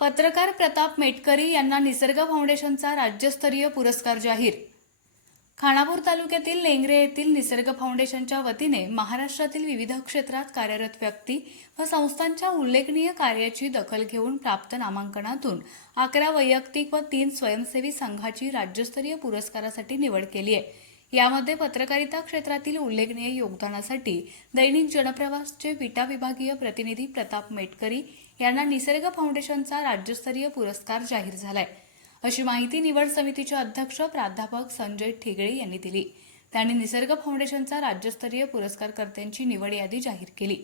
पत्रकार प्रताप मेटकरी यांना निसर्ग फाउंडेशनचा राज्यस्तरीय पुरस्कार जाहीर. खानापूर तालुक्यातील लेंगरे येथील निसर्ग फाउंडेशनच्या वतीने महाराष्ट्रातील विविध क्षेत्रात कार्यरत व्यक्ती व संस्थांच्या उल्लेखनीय कार्याची दखल घेऊन प्राप्त नामांकनातून अकरा वैयक्तिक व तीन स्वयंसेवी संघाची राज्यस्तरीय पुरस्कारासाठी निवड केली आहे. यामध्ये पत्रकारिता क्षेत्रातील उल्लेखनीय योगदानासाठी दैनिक जनप्रवासचे विटा विभागीय प्रतिनिधी प्रताप मेटकरी यांना निसर्ग फाउंडेशनचा राज्यस्तरीय पुरस्कार जाहीर झालाय. अशी माहिती निवड समितीचे अध्यक्ष प्राध्यापक संजय ठिगळे यांनी दिली. त्यांनी निसर्ग फाउंडेशनचा राज्यस्तरीय पुरस्कारकर्त्यांची निवड यादी जाहीर केली.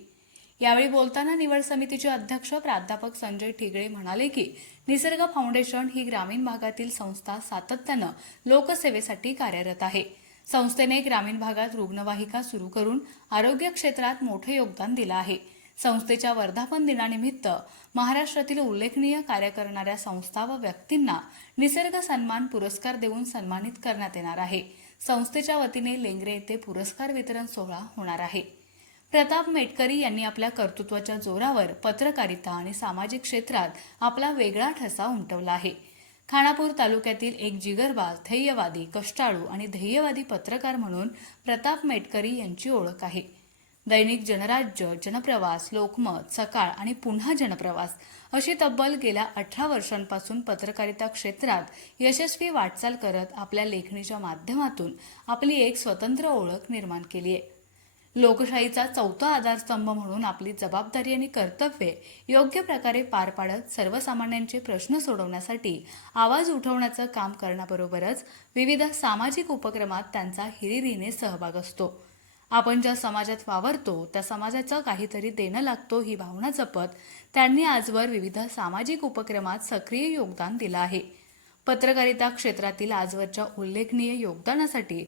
यावेळी बोलताना निवड समितीचे अध्यक्ष प्राध्यापक संजय ठिगळे म्हणाले की निसर्ग फाउंडेशन ही ग्रामीण भागातील संस्था सातत्यानं लोकसेवेसाठी कार्यरत आहे. संस्थेने ग्रामीण भागात रुग्णवाहिका सुरू करून आरोग्य क्षेत्रात मोठे योगदान दिलं आहे. संस्थेच्या वर्धापन दिनानिमित्त महाराष्ट्रातील उल्लेखनीय कार्य करणाऱ्या संस्था व व्यक्तींना निसर्ग सन्मान पुरस्कार देऊन सन्मानित करण्यात येणार आहे. संस्थेच्या वतीने लेंगरे येथे पुरस्कार वितरण सोहळा होणार आहे. प्रताप मेटकरी यांनी आपल्या कर्तृत्वाच्या जोरावर पत्रकारिता आणि सामाजिक क्षेत्रात आपला वेगळा ठसा उमटवला आहे. खानापूर तालुक्यातील एक जिगरबाज ध्येयवादी कष्टाळू आणि ध्येयवादी पत्रकार म्हणून प्रताप मेटकरी यांची ओळख आहे. दैनिक जनराज्य जनप्रवास लोकमत सकाळ आणि पुन्हा जनप्रवास अशी तब्बल गेल्या अठरा वर्षांपासून पत्रकारिता क्षेत्रात यशस्वी वाटचाल करत आपल्या लेखणीच्या माध्यमातून आपली एक स्वतंत्र ओळख निर्माण केली आहे. लोकशाहीचा चौथा आधारस्तंभ म्हणून आपली जबाबदारी आणि कर्तव्ये योग्य प्रकारे पार पाडत सर्वसामान्यांचे प्रश्न सोडवण्यासाठी आवाज उठवण्याचं काम करण्याबरोबरच विविध सामाजिक उपक्रमात त्यांचा हिरिरीने सहभाग असतो. आपण ज्या समाजात वावरतो त्या समाजाचं काहीतरी देणं लागतो ही भावना जपत त्यांनी आजवर विविध सामाजिक उपक्रमात सक्रिय योगदान दिलं आहे. पत्रकारिता क्षेत्रातील आजवरच्या उल्लेखनीय योगदानासाठी